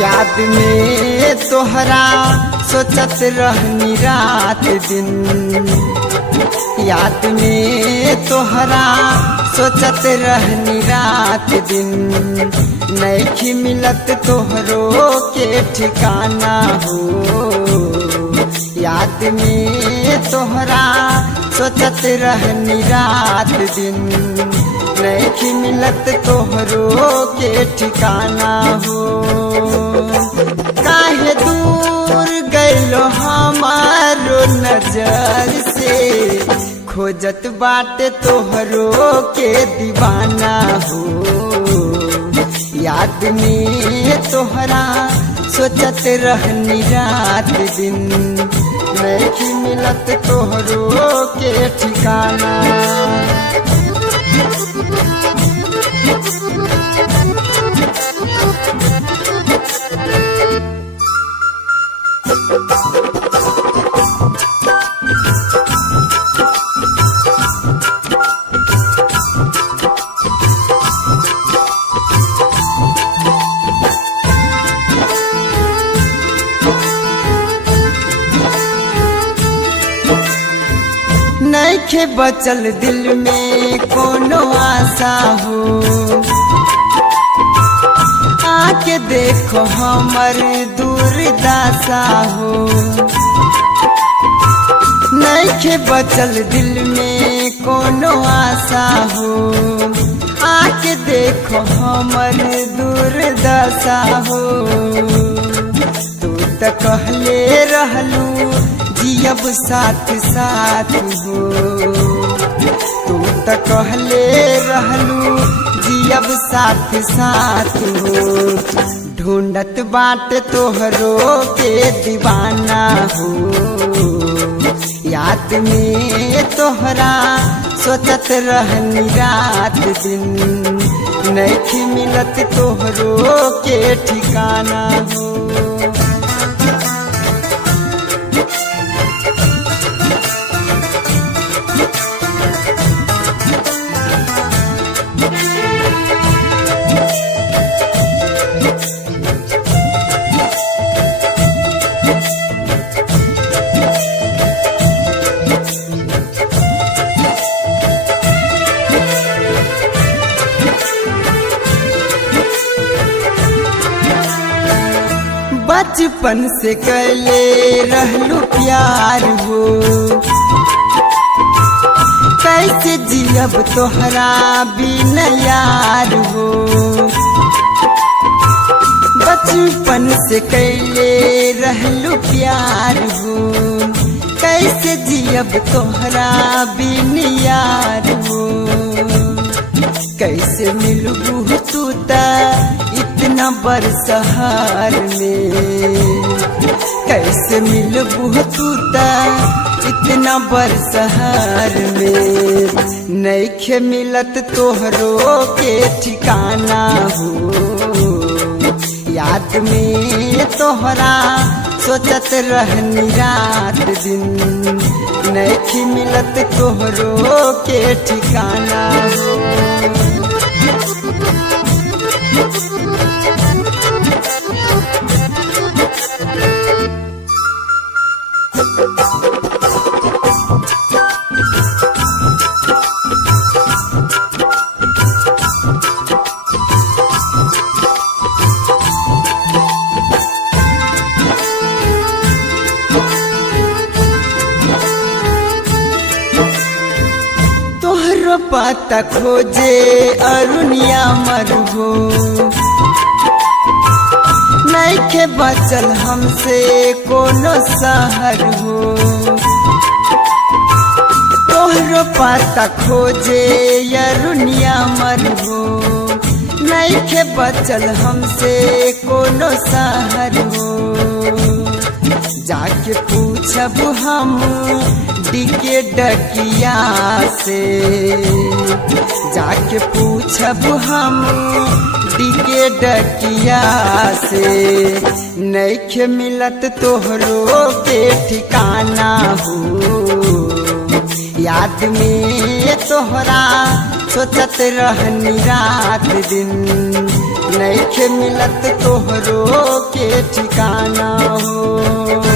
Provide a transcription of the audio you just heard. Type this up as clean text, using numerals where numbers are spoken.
याद में तोहरा सोचत रहनी रात दिन, याद में तोहरा सोचत रहनी रात दिन, नइखी मिलत तोहरो के ठिकाना हो। याद में तोहरा सोचत रहनी रात दिन, नइखी मिलत तोहरो के ठिकाना हो। काहे दूर गइलो हमारो नजर से, खोजत बाटे तोहरो के दीवाना हो। याद में तोहरा सोचत रहनी रात दिन, नइखी मिलत तोहरो के ठिकाना। नइखे बचल दिल में कोनो आशा हो, आके देखो हमर दुर्दशा हो। नइखे बचल दिल में कोनो आशा हो, आके देखो हमर दुर्दशा हो। तू त कहले रहलू जियब साथ साथ हो, तू त कहले रहलू जियब साथ साथ हो। ढूंढत बाट तोहरो के दीवाना हो। याद में तोहरा सोचत रहनी रात दिन, नइखी मिलत तोहरो के ठिकाना हो। बचपन से कैले रहलू प्यार हो, कैसे जियब तोहरा बिन यार हो। बचपन से कैले रहलू प्यार हो, कैसे जियब तोहरा बिन यार हो। कैसे मिलबू तू ता इतना बरसहार में, कैसे मिलबू तू ता इतना बरसहार में। नइखे मिलत तोहरो के ठिकाना हो। याद में तोहरा सोचत रहनी रात दिन, नइखे मिलत तोहरो के ठिकाना हो। तोहरो पता खोजे अरुणिया मरहो, नइखे बचल हमसे कोनो सहर हो। तोहरो पता खोजे अरुणिया मरहो, नइखे बचल हमसे कोनो सहर हो। पूछब हम डीके डकिया से, जाके पूछब हम डीके डकिया से, नइखे मिलत तोहरो के ठिकाना हो। याद में तोहरा सोचत रहनी रात दिन, नइखे मिलत तोहरो के ठिकाना हो।